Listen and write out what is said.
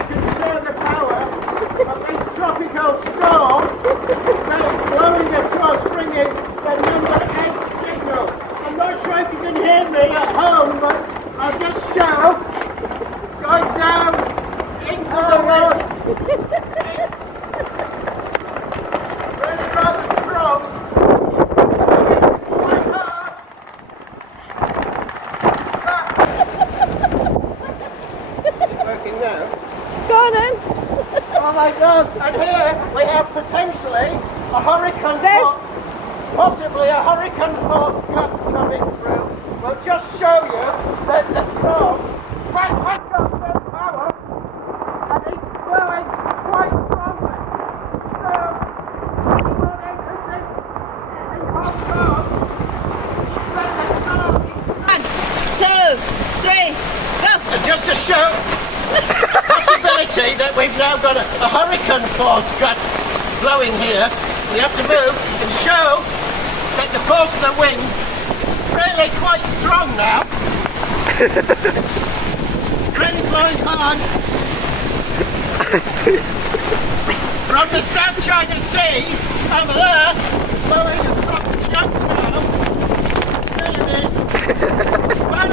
can show the power of this tropical storm that is blowing across, bringing the number 8 signal. I'm not sure if you can hear me at home, but I'll just show. Going down into the wind. Really rather strong. Working now. Go on then. Oh my God! And here we have potentially a hurricane force, possibly a hurricane force gust coming through. We'll just show you that the storm has got some power and it's blowing quite strongly. So, what I can say in Hong Kong, that the storm is 1, 2, 3, go! and just to show possibility that we've now got a hurricane force gusts blowing here, we have to move and show that the force of the wind is really quite strong now. Really blowing hard from the South China Sea over there, blowing across Cheung Chau. Really, right